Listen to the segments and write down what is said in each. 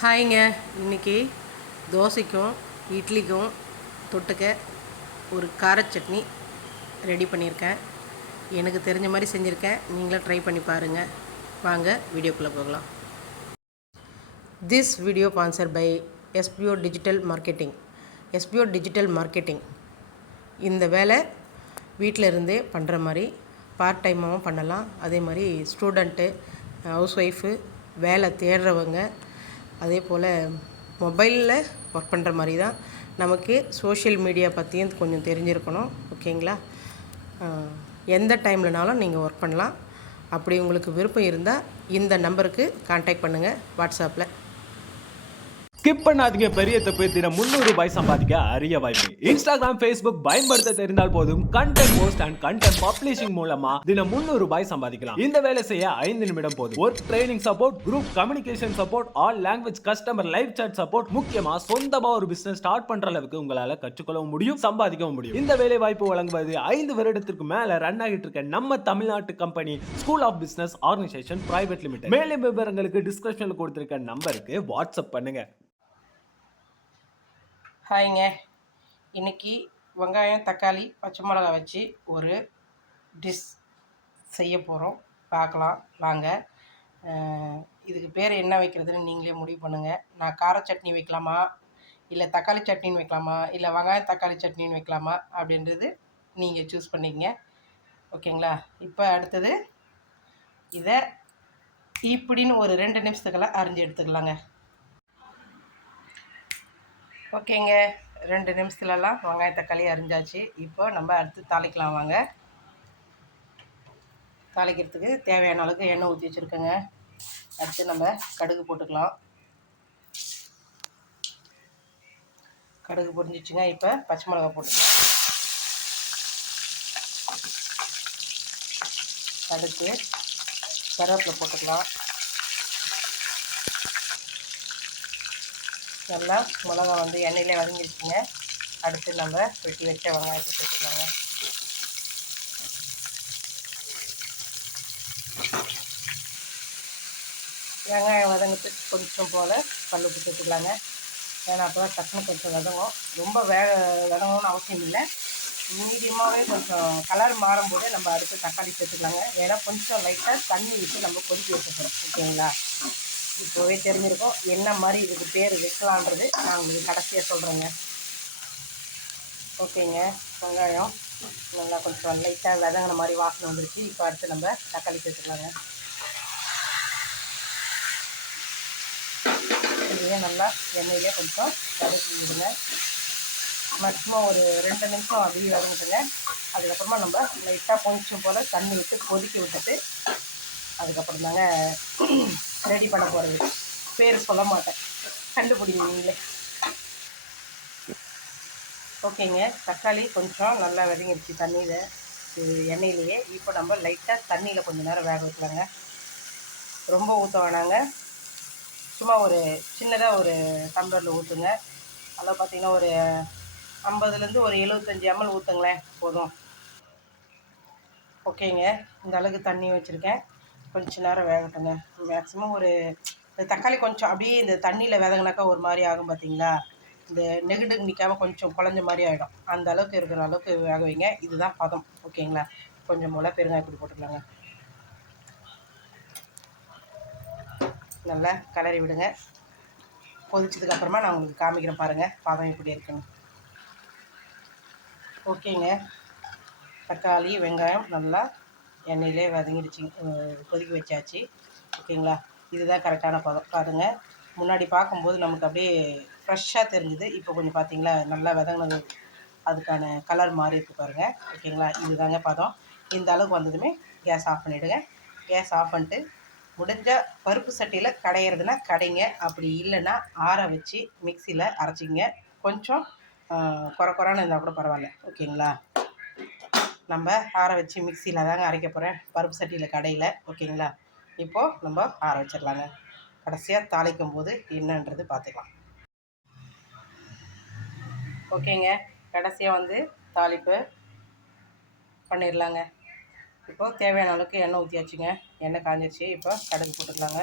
ஹாய்ங்க. இன்றைக்கி தோசைக்கும் இட்லிக்கும் தொட்டுக்க ஒரு கார சட்னி ரெடி பண்ணியிருக்கேன். எனக்கு தெரிஞ்ச மாதிரி செஞ்சுருக்கேன். நீங்களும் ட்ரை பண்ணி பாருங்கள். வாங்க வீடியோக்குள்ளே போகலாம். This video sponsor by SPO digital marketing. SPO digital marketing இந்த வேலை வீட்டில் இருந்தே பண்ணுற மாதிரி பார்ட் டைமாகவும் பண்ணலாம். அதே மாதிரி ஸ்டூடெண்ட்டு, ஹவுஸ் ஒய்ஃபு, வேலை தேடுறவங்க, அதே போல் மொபைலில் ஒர்க் பண்ணுற மாதிரி தான். நமக்கு சோஷியல் மீடியா பற்றியும் கொஞ்சம் தெரிஞ்சிருக்கணும். ஓகேங்களா? எந்த டைம்லனாலும் நீங்கள் ஒர்க் பண்ணலாம். அப்படி உங்களுக்கு விருப்பம் இருந்தால் இந்த நம்பருக்கு கான்டாக்ட் பண்ணுங்கள் வாட்ஸ்அப்பில். ஸ்கிப் பண்ணாதீங்க. பெரிய தப்பு. தினம் 300 ரூபாய் சம்பாதிக்க அரிய வாய்ப்பு. இன்ஸ்டாகிராம், ஃபேஸ்புக் பயன்படுத்த தெரிந்தால் போதும். Content post and content publishing மூலமா தினம் 300 ரூபாய் சம்பாதிக்கலாம். இந்த வேலை செய்ய 5 நிமிடம் போதும். Work training support, group communication support, all language customer live chat support, முக்கியமா சொந்தமா ஒரு பிசினஸ் ஸ்டார்ட் பண்ற அளவுக்கு உங்களால கற்றுக்கொள்ளவும் முடியும், சம்பாதிக்கவும் முடியும். இந்த வேலை வாய்ப்பு வழங்குவது 5 வருடத்திற்கு மேல ரன் ஆகிட்டு இருக்க நம்ம தமிழ்நாட்டு company school of business organisation private limited. மேலும் விவரங்களுக்கு டிஸ்கிரிப்ஷன்ல கொடுத்திருக்க நம்பருக்கு வாட்ஸ்அப் பண்ணுங்க. ஹாய்ங்க. இன்றைக்கி வெங்காயம், தக்காளி, பச்சை மிளகா வச்சு ஒரு டிஷ் செய்ய போகிறோம். பார்க்கலாம் வாங்க. இதுக்கு பேர் என்ன வைக்கிறதுன்னு நீங்களே முடிவு பண்ணுங்கள். நான் கார சட்னி வைக்கலாமா, இல்லை தக்காளி சட்னின்னு வைக்கலாமா, இல்லை வெங்காயம் தக்காளி சட்னின்னு வைக்கலாமா அப்படின்றது நீங்கள் சூஸ் பண்ணிக்கங்க. ஓகேங்களா? இப்போ அடுத்தது இதை இப்படின்னு ஒரு 2 நிமிஷத்துக்கெல்லாம் அரிஞ்சு எடுத்துக்கலாங்க. ஓகேங்க, 2 நிமிஷத்துலலாம் வெங்காய தக்காளி அரிஞ்சாச்சு. இப்போ நம்ம அடுத்து தாளிக்கலாம் வாங்க. தாளிக்கிறதுக்கு தேவையான அளவுக்கு எண்ணெய் ஊற்றி வச்சுருக்கோங்க. அடுத்து நம்ம கடுகு போட்டுக்கலாம். கடுகு பொரிஞ்சிச்சுங்க. இப்போ பச்சை மிளகா போட்டுக்கலாம். அடுத்து கருவேப்பிலை போட்டுக்கலாம். நல்லா மிளகா வந்து எண்ணெயிலே வதங்கிருச்சுங்க. அடுத்து நம்ம வெட்டி வச்ச வெங்காயத்தை சேர்த்துக்கலாங்க. வெங்காயம் வதங்கிறதுக்கு கொஞ்சம் போல் கல்லுப்பு சேர்த்துக்கலாங்க. ஏன்னா அப்போ தான் டக்குன்னு கொஞ்சம் வதங்கும். ரொம்ப வதங்கணும்னு அவசியம் இல்லை. மீடியமாகவே கொஞ்சம் கலர் மாறும்போதே நம்ம அடுத்து தக்காளி சேர்த்துக்கலாங்க. ஏன்னா கொஞ்சம் லைட்டாக தண்ணி விட்டு நம்ம கொதிக்க வச்சுக்கிறோம். ஓகேங்களா? இப்போவே தெரிஞ்சிருக்கும் என்ன மாதிரி இதுக்கு பேர் வைக்கலான்றது நான் உங்களுக்கு கடைசியாக சொல்கிறேங்க. ஓகேங்க, வெங்காயம் நல்லா கொஞ்சம் லைட்டாக வதங்கின மாதிரி வாசனை வந்துருச்சு. இப்போ அடுத்து நம்ம தக்காளி சேர்த்துக்கலாங்க. இதுவே நல்லா எண்ணெயிலே கொஞ்சம் வதக்கி விடுங்க. மேக்ஸிமம் ஒரு 2 நிமிஷம் அப்படியே வதங்கிட்டுங்க. அதுக்கப்புறமா நம்ம லைட்டாக கொஞ்சம் போல் தண்ணி விட்டு கொதிக்க விட்டுட்டு அதுக்கப்புறம் தாங்க ரெடி பண்ண போகிறது. பேர் சொல்ல மாட்டேன், கண்டுபிடிங்க நீங்களே. ஓகேங்க, தக்காளி கொஞ்சம் நல்லா வதங்கிடுச்சு தண்ணியில், எண்ணெயிலேயே. இப்போ நம்ம லைட்டாக தண்ணியில் கொஞ்சம் நேரம் வேக வைக்கலாங்க. ரொம்ப ஊற்ற வேணாங்க. சும்மா ஒரு சின்னதாக ஒரு டம்ளரில் ஊற்றுங்க. அதில் பார்த்திங்கன்னா ஒரு 50லேருந்து ஒரு 75 ml ஊற்றுங்களேன், போதும். ஓகேங்க, இந்த அளவுக்கு தண்ணி வச்சுருக்கேன். கொஞ்சம் நேரம் வேகட்டுங்க. மேக்ஸிமம் ஒரு தக்காளி கொஞ்சம் அப்படியே இந்த தண்ணியில் வதங்கினாக்கா ஒரு மாதிரி ஆகும் பார்த்தீங்களா, இந்த நெகுடுக்கு நிற்காமல் கொஞ்சம் குழஞ்ச மாதிரி ஆகிடும். அந்த அளவுக்கு இருக்கிற அளவுக்கு வேக வைங்க. இதுதான் பதம். ஓகேங்களா? கொஞ்சம் போல் பெருங்காயப்பொடி போட்டுக்கலாங்க. நல்லா கலரி விடுங்க. கொதிச்சதுக்கப்புறமா நான் உங்களுக்கு காமிக்கிறேன் பாருங்கள் பதம் எப்படி இருக்குன்னு. ஓகேங்க, தக்காளி வெங்காயம் நல்லா எண்ணெயிலே வதங்கிடுச்சு, கொதிக்க வச்சாச்சு. ஓகேங்களா? இதுதான் கரெக்டான பதம். பாருங்கள், முன்னாடி பார்க்கும்போது நமக்கு அப்படியே ஃப்ரெஷ்ஷாக தெரிஞ்சுது. இப்போ கொஞ்சம் பார்த்திங்களா நல்லா வதங்கினது, அதுக்கான கலர் மாறி இருக்குது பாருங்கள். ஓகேங்களா? இதுதாங்க பதம். இந்த அளவுக்கு வந்ததுமே கேஸ் ஆஃப் பண்ணிவிடுங்க. கேஸ் ஆஃப் பண்ணிட்டு முடிஞ்ச பருப்பு சட்டியில் கடையிறதுனா கடைங்க, அப்படி இல்லைன்னா ஆற வச்சு மிக்சியில் அரைச்சிங்க. கொஞ்சம் குறைன்னு இருந்தால் கூட பரவாயில்ல. ஓகேங்களா? நம்ம ஆற வச்சு மிக்சியில் தாங்க அரைக்க போகிறேன், பருப்பு சட்டியில் கடையில். ஓகேங்களா? இப்போது நம்ம ஆற வச்சிடலாங்க. கடைசியாக தாளிக்கும் போது என்னன்றது பார்த்துக்கலாம். ஓகேங்க, கடைசியாக வந்து தாளிப்பு பண்ணிடலாங்க. இப்போது தேவையான அளவுக்கு எண்ணெய் ஊற்றியாச்சுங்க. எண்ணெய் காஞ்சிருச்சு. இப்போ கடுகு போட்டுக்கலாங்க.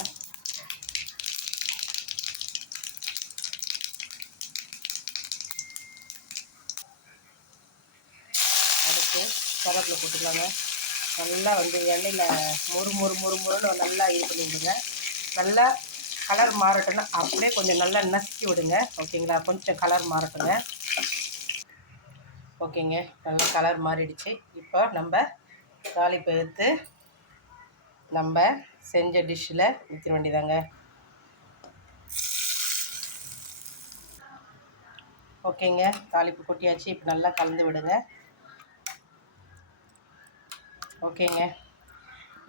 கருவேப்பிலை போட்டுக்கலாங்க. நல்லா வந்து எண்ணெயில் முறுன்னு நல்லா இது பண்ணி விடுங்க. நல்லா கலர் மாறட்டும்னா அப்படியே கொஞ்சம் நல்லா நசுக்கி விடுங்க. ஓகேங்களா? கொஞ்சம் கலர் மாறட்டுங்க. ஓகேங்க, நல்லா கலர் மாறிடுச்சு. இப்போ நம்ம தாளிப்பை எடுத்து நம்ம செஞ்ச டிஷ்ஷில் ஊற்றிட வேண்டியதாங்க. ஓகேங்க, தாளிப்பு கொட்டியாச்சு. இப்போ நல்லா கலந்து விடுங்க. ஓகேங்க,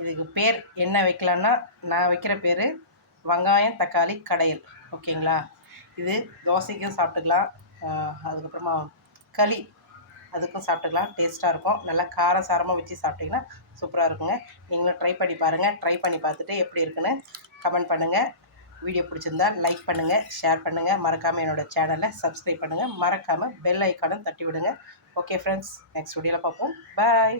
இதுக்கு பேர் என்ன வைக்கலான்னா, நான் வைக்கிற பேர் வெங்காயம் தக்காளி கடையல். ஓகேங்களா? இது தோசைக்கும் சாப்பிட்டுக்கலாம், அதுக்கப்புறமா களி அதுக்கும் சாப்பிட்டுக்கலாம். டேஸ்ட்டாக இருக்கும். நல்லா காரம் சாரமாக வச்சு சாப்பிட்டிங்கன்னா சூப்பராக இருக்குங்க. நீங்களும் ட்ரை பண்ணி பாருங்கள். ட்ரை பண்ணி பார்த்துட்டு எப்படி இருக்குன்னு கமெண்ட் பண்ணுங்கள். வீடியோ பிடிச்சிருந்தா லைக் பண்ணுங்கள், ஷேர் பண்ணுங்கள். மறக்காமல் என்னோடய சேனலை சப்ஸ்கிரைப் பண்ணுங்கள். மறக்காமல் பெல் ஐக்கானும் தட்டி விடுங்க. ஓகே ஃப்ரெண்ட்ஸ், நெக்ஸ்ட் வீடியோவில் பார்ப்போம். பாய்.